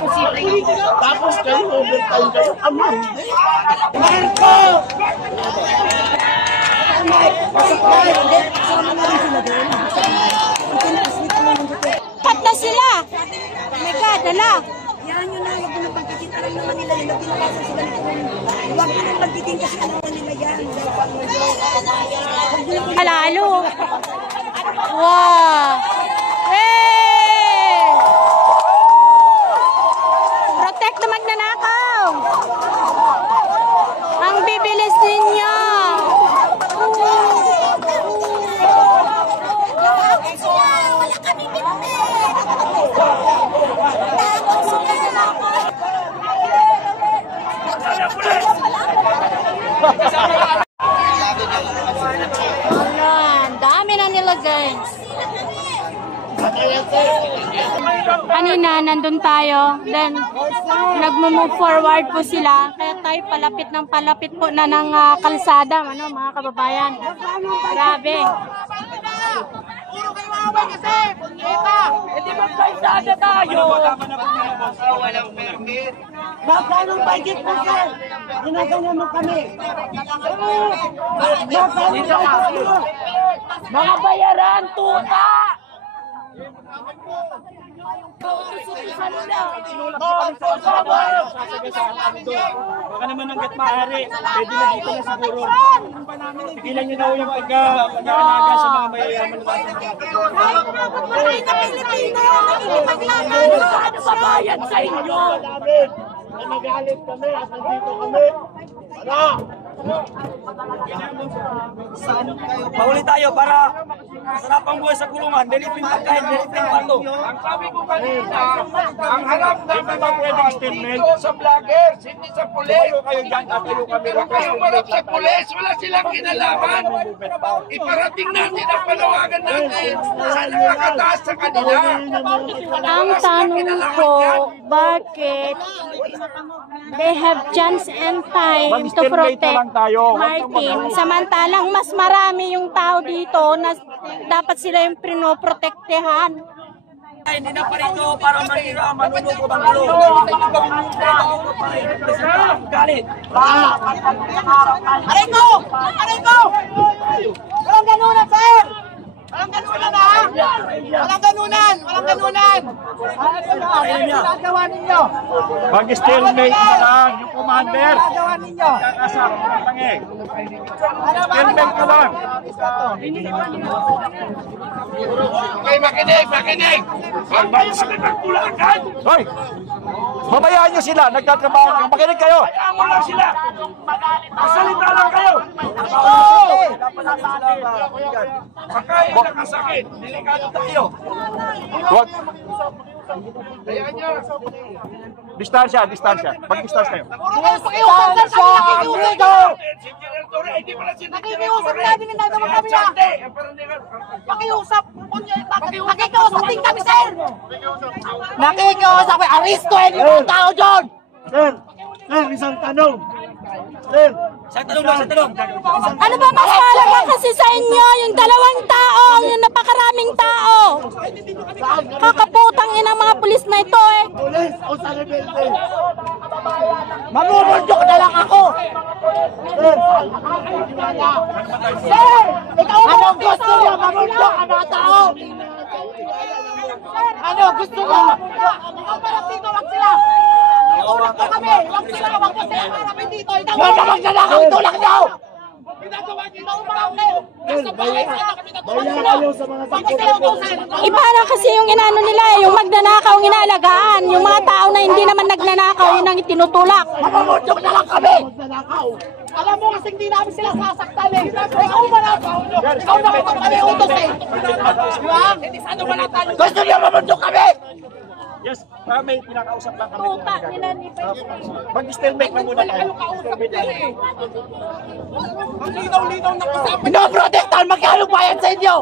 Tapos kayo, overtime kayo, kami hindi. Marco! Kat na sila! My God, dala! Yan yun na, huwag mo na pagkikin. Alam naman nila yun, pinakasan sila nito. Huwag mo na pagkikin kasi alam naman nila yan. Palalo! Wow! Hey! Protect na magnanakaw! Ang bibilis ninyo! Wala kami Ayan, dami na nila guys. Kanina nandun tayo, then nagmo-move forward po sila. Kaya tayo palapit ng palapit po na ng kalsada, ano mga kababayan. Grabe. Hindi ba kalsada tayo? Walang permit. Magkanong budget mo, sir? Ginagana mo kami. Magkanong budget mo? Mga bayaran, tuta! Baka naman hanggat maaari, pwede na dito na siguro. Tigilan nyo daw yung pag-aalaga sa mga mayayaman na Ano ba bayan sa inyo? Nagalit kami at nandito kami. Mahuli tayo para sarapang buhay sa kulungan. Delipin pagkain, delipin pato. Ang sabi ko kanina, ang harap namin ang dito sa vloggers, hindi sa pulis. Tayo kayo dyan at tayo kami. Huwag kayong marap sa pulis, wala silang kinalaman. Iparating natin ang panawagan natin sa nakakataas sa kanila. Ang tanong ko, bakit they have chance and time to protect Martin, samantalang mas marami yung tao dito na dapat sila yung pinoprotektehan. Hindi na pa rito para manira, manunuko ng gulo. Galit! Aray ko! Aray ko! Walang ganunan, sir! Walang ganunan, ha? Walang ganunan! Walang ganunan! Ano ginagawa ninyo? Mag-stalemate na lang yung commander. Ano ginagawa ninyo? Kakasap, tangi. Stalemate na lang. Okay, makinig! Makinig! Huwag ba yung sakit ng tulakan? Hoy! Babayaan nyo sila, nagtatrabaho. Makinig kayo! Hayaan mo lang sila! Magsalita lang kayo! Pagkain na kasakit, delikado tayo. Huwag. Hayaan nyo. Distansya, distansya. Pag-distansya kayo. Nakikiusap natin yung nagawa kami na. Pakiusap. Nakikiusap din kami, sir. Nakikiusap. Aristoin yung tao dyan. Sir, isang tanong. Sir, Sa tanong. Ano ba mas mahalaga kasi sa inyo yung dalawang tao, yung napakaraming tao? Kakaputang ina mga pulis na ito eh. Pulis o sa rebelde? Mamumundok na lang ako. Sir, anong gusto niyo? Mamundok ang mga tao. Ano gusto niyo? Ikaw parang dito, wag sila. Iulak ko kami. Wag sila, wag mo sila harapin dito. Huwag na magnanakaw, tulak niyo. Ginagawa niyo na umarang kayo. Nasa bahay sila kami natulak kayo sa mga Iba na kasi yung inano nila eh, yung magnanakaw ang inaalagaan. Yung mga tao na hindi naman nagnanakaw, yun ang itinutulak. mamumundok na lang kami. Alam mo kasi hindi namin sila sasaktan eh. Ikaw manakaw. Ikaw naman kami utos eh. Diba? Ano wala tayo? Gusto niyo mamundok kami? Yes, may pinakausap lang kami. Tuta nila ni Mag-stalemate na muna tayo. Ang linaw-linaw na kasama. Pinoprotektahan magkano bayan sa inyo?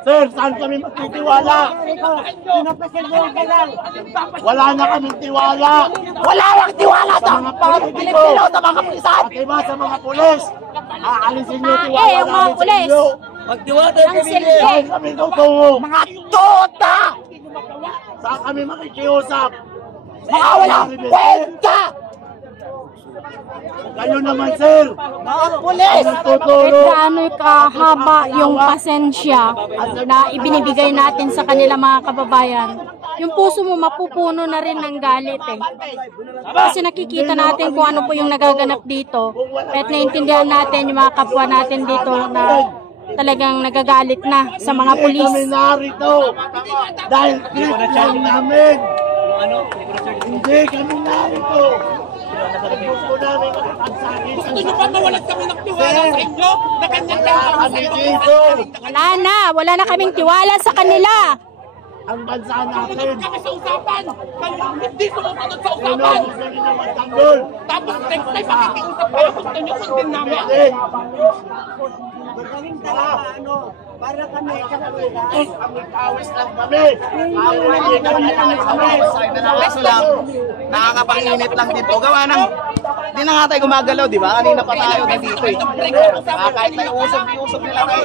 Sir, saan kami magtitiwala? Wala na kaming tiwala. Wala lang tiwala sa mga Pilipino, sa mga pulisan. Diba sa mga pulis? Aalisin niyo Ah, tiwala yung mga pulis. Magtiwala Ang silbi. kami totoo. Mga tota! Saan kami makikiusap? Mga wala kwenta! Kayo naman, sir. Mga pulis! Nagtuturo. Gaano kahaba yung pasensya na ibinibigay natin sa kanila mga kababayan. Yung puso mo mapupuno na rin ng galit eh. Kasi nakikita natin kung ano po yung nagaganap dito. At naiintindihan natin yung mga kapwa natin dito na talagang nagagalit na sa mga pulis. Kami narito. Dahil trip lang namin. Hindi kami narito. Gusto namin makapagsakin. Gusto nyo ba mawalan kami ng tiwala sa inyo? Na kanyang Kami dito. Wala na kaming tiwala sa kanila. Ang bansa natin. kami sa usapan! Kayo hindi sumusunod sa Ano usapan! gusto nyo naman tanggol? Tapos next time makikiusap kayo, gusto nyo sundin namin! Hindi. Para kami sa kanila. Kami pawis lang kami. Hindi kami kami. Kaso lang, nakakapanginit lang dito. Gawa ng, di na nga tayo gumagalaw, di ba? Kanina pa tayo dito eh. Kahit tayo usap nila tayo.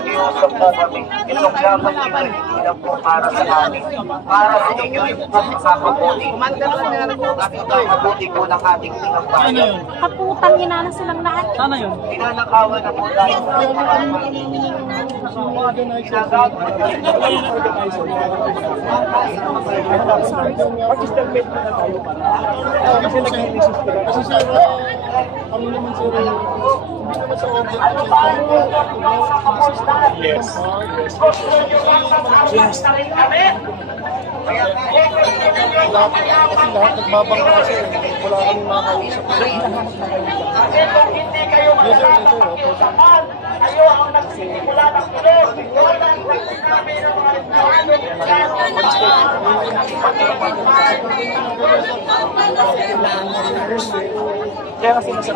Itong dapat ipagilan po para sa amin. Para sa inyo ay makakabuti. Kumandar lang nila nag-uusap dito eh. Makakabuti po ng ating tinagbayan. Kaputang ina na silang lahat. Pinanakawan na po tayo sa Kasi sir, kami naman sir, hindi naman sa object. Yes. Kasi lahat nagbabangka kasi wala kami makausap. Yes sir, kayo ang nagsisimula ng tulog. kaya kasi nasa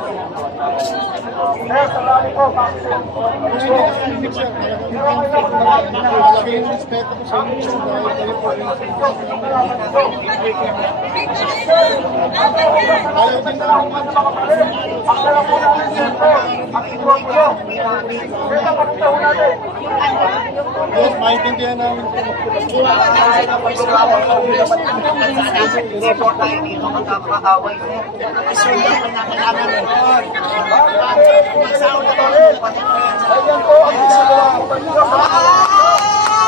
malaki yung respeto ko sa inyo dahil kayo po rin ayaw din yes, maintindihan namin Hindi po tayo dito magkakaaway.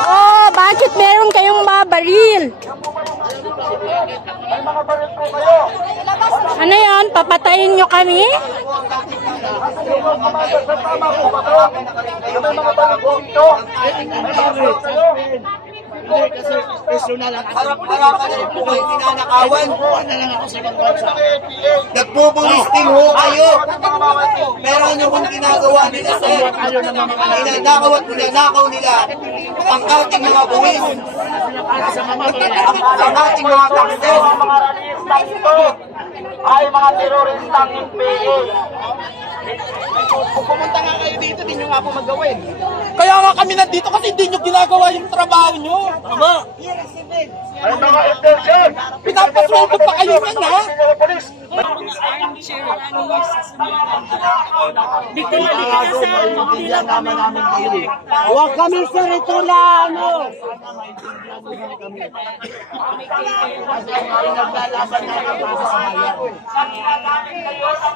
Oh, bakit meron kayong mga baril? Ano yan? Papatayin nyo kami? Hindi, kasi personal lang. Harap ka na rin po kayo tinanakawan. Buwan na lang ako sa ibang bansa. Nagpupulisting ho kayo. Meron nyo kung ginagawa nila sir. Ninanakaw nila ang ating mga buwis. Ang ating mga kakses. Mga ralistang ito ay mga teroristang NPA. Kung pumunta nga kayo dito, di nyo nga po magawin. Kaya nga kami nandito kasi hindi nyo ginagawa yung trabaho nyo! Ay mga intelligent! Pinapasweldo pa kayo yan, ha? Maintindihan naman namin kayo. Huwag kami sir, ito lang. Naglalaban na para sa bayan.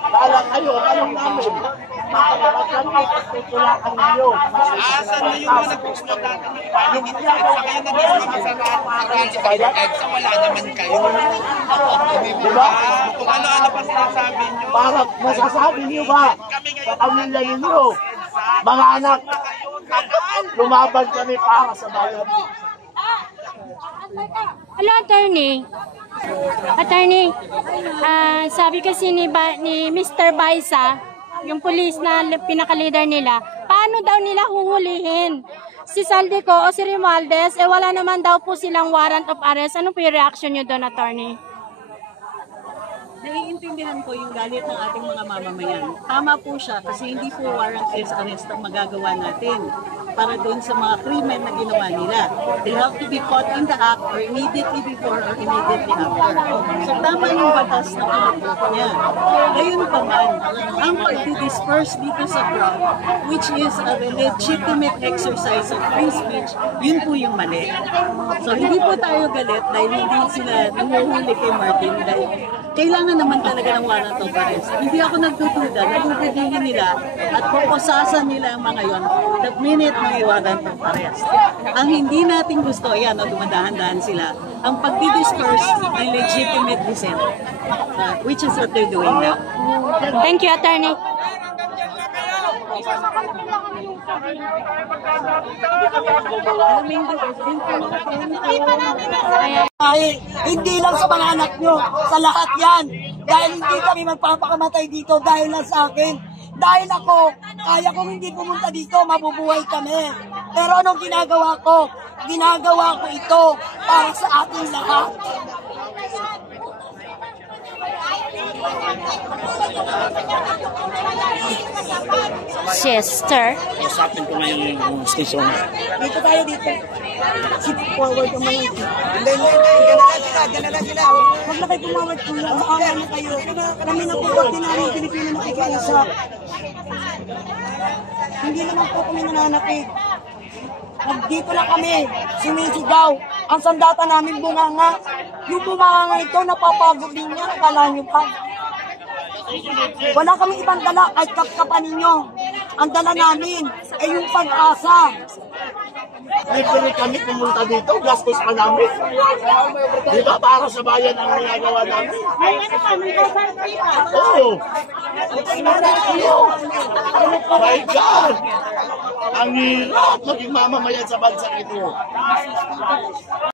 Kala kayo, anong namin? Makalakas kami, tutulakan ninyo. Asan na yung mga nagpupunta yung internet sa kayo nag-isip sa EDSA, wala naman kayo. Diba? Kung ano-ano pa sinasabi nyo. Para masasabi niyo ba sa pamilya ninyo, mga anak, lumaban kami para sa bayan. Hello, attorney. Attorney, sabi kasi ni Mr. Baisa, yung police na pinaka-leader nila, paano daw nila huhulihin si Saldico o si Romualdez? Wala naman daw po silang warrant of arrest. Ano po yung reaction nyo doon, attorney? naiintindihan ko yung galit ng ating mga mamamayan. Tama po siya kasi hindi po warrantless arrest ang magagawa natin para doon sa mga krimen na ginawa nila. They have to be caught in the act or immediately before or immediately after. So tama yung batas na pinag-vote niya. Ngayon pa man, ang pag-disperse dito sa crowd, which is a legitimate exercise of free speech, yun po yung mali. So hindi po tayo galit dahil hindi sila nanguhuli kay Martin dahil kailangan naman talaga ng warrant of arrest. Hindi ako nagtutuda, nagugudihin nila at pupusasan nila ang mga yon the minute may warrant of arrest. Ang hindi natin gusto, yan, dumadahan-dahan sila, ang pag-disperse ng legitimate dissent, which is what they're doing now. Thank you, Attorney. Ay, hindi lang sa mga anak nyo, sa lahat yan. Dahil hindi kami magpapakamatay dito dahil lang sa akin. Dahil ako, kaya kong hindi pumunta dito, mabubuhay kami. Pero anong ginagawa ko? Ginagawa ko ito para sa ating lahat. Sister. Usapin ko ngayon yung station. Dito tayo dito. Sit forward ang mga ito. Hindi. Gana lang sila. Huwag na kayo pumawad ko lang. Maawa na kayo. Kami na po ordinaryong Pilipino nakikiusap. Hindi naman po kami nananakit. Nandito na kami. Sinisigaw. Ang sandata namin bunganga. Yung bunganga ito, napapagod din niya. Akala niyo pa. Wala kami ibang dala kahit kapkapan ninyo. Ang dala namin ay yung pag-asa. Libre kami pumunta dito, gastos pa namin. Di ba para sa bayan ang ginagawa namin? Oo. My God! Ang hirap maging mamamayan sa bansa ito.